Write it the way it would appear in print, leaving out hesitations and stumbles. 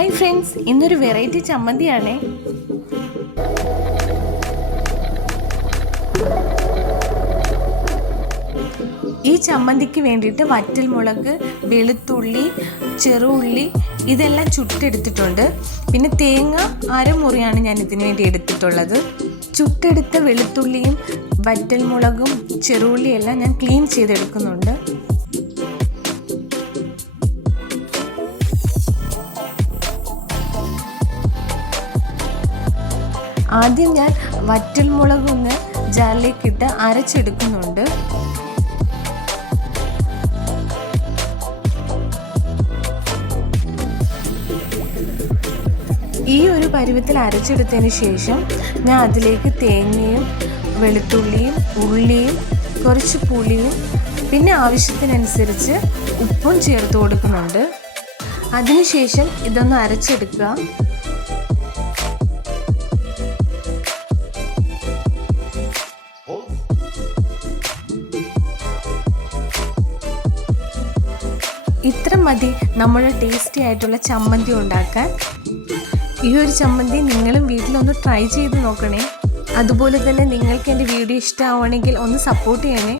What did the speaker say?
Hi friends, ഇന്നൊരു variety ചമ്മന്തിയാണേ. ഈ ചമ്മന്തിക്ക് വേണ്ടിയിട്ട് വറ്റൽമുളക്, വെളുത്തുള്ളി, ചെറുള്ളി ഇതെല്ലാം ചുട്ടെടുത്തിട്ടുണ്ട്. പിന്നെ തേങ്ങ അരമുറിയാണ് ഞാൻ ഇതിനു വേണ്ടി എടുത്തിട്ടുള്ളത്. ചുട്ടെടുത്ത വെളുത്തുള്ളിയും വറ്റൽമുളകും ചെറുള്ളിയെല്ലാം ഞാൻ ക്ലീൻ ചെയ്തെടുക്കുന്നുണ്ട്. ആദ്യം ഞാൻ വറ്റൽമുളകൊന്ന് ജാറിലേക്കിട്ട് അരച്ചെടുക്കുന്നുണ്ട്. ഈ ഒരു പരുവത്തിൽ അരച്ചെടുത്തതിന് ശേഷം ഞാൻ അതിലേക്ക് തേങ്ങയും വെളുത്തുള്ളിയും ഉള്ളിയും കുറച്ച് പുളിയും പിന്നെ ആവശ്യത്തിനനുസരിച്ച് ഉപ്പും ചേർത്ത് കൊടുക്കുന്നുണ്ട്. അതിനുശേഷം ഇതൊന്ന് അരച്ചെടുക്കുക. ഇത്ര മതി നമ്മുടെ ടേസ്റ്റി ആയിട്ടുള്ള ചമ്മന്തി ഉണ്ടാക്കാൻ. ഈ ഒരു ചമ്മന്തി നിങ്ങളും വീട്ടിലൊന്ന് ട്രൈ ചെയ്ത് നോക്കണേ. അതുപോലെ തന്നെ നിങ്ങൾക്ക് എൻ്റെ വീഡിയോ ഇഷ്ടമാവുകയാണെങ്കിൽ ഒന്ന് സപ്പോർട്ട് ചെയ്യണേ.